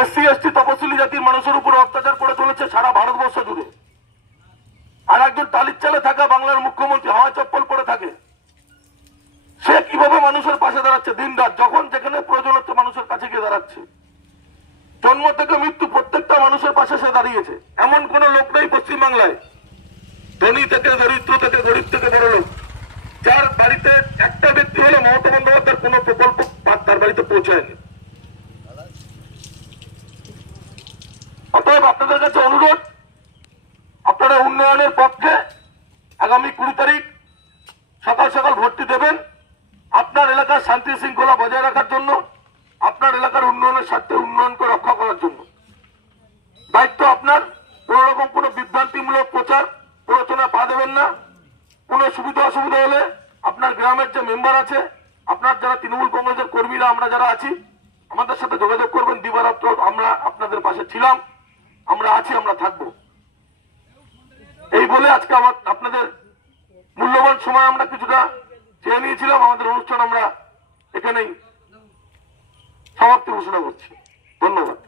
SC ST তপশিলি জাতির মানুষের উপর অত্যাচার করে চলেছে সারা ভারতবর্ষ জুড়ে। আর একজন টালির চালে থাকা বাংলার মুখ্যমন্ত্রী হাওয়া চপ্পল পরে থাকে, সে কিভাবে মানুষের পাশে দাঁড়াচ্ছে? দিন রাত যখন যেখানে প্রয়োজন হচ্ছে মানুষের কাছে গিয়ে দাঁড়াচ্ছে। জন্ম থেকে মৃত্যু প্রত্যেকটা মানুষের পাশে সে দাঁড়িয়েছে। এমন কোন লোক নেই পশ্চিমবাংলায়, ধনী থেকে দরিদ্র থেকে গরিব থেকে বড় লোক, যার বাড়িতে একটা ব্যক্তি হলে মমতা বন্দ্যোপাধ্যায়ের কোন প্রকল্প তার বাড়িতে পৌঁছায়নি। অতএব আপনাদের কাছে অনুরোধ, আপনারা উন্নয়নের পক্ষে আগামী 20 তারিখ সকাল সকাল ভোটটি দেবেন। আপনার এলাকার শান্তি শৃঙ্খলা বজায় রাখার জন্য, আপনার এলাকার উন্নয়নের স্বার্থে উন্নয়নকে রক্ষা করার জন্য দায়িত্ব আপনার। কোন রকম কোন বিভ্রান্তিমূলক প্রচার প্ররোচনা পা দেবেন না। কোন সুবিধা অসুবিধা হলে আপনার গ্রামের যে মেম্বার আছে, আপনার যারা তৃণমূল কংগ্রেসের কর্মীরা আমরা যারা আছি, আমাদের সাথে যোগাযোগ করবেন। দিবারাত্র আমরা আপনাদের পাশে ছিলাম, আমরা আছি, আমরা থাকবো। এই বলে আজকে আপনাদের মূল্যবান সময় আমরা কিছুটা চেয়ে নিয়েছিলাম। আমাদের অনুষ্ঠান আমরা এখানেই সমাপ্তি ঘোষণা করছি। ধন্যবাদ।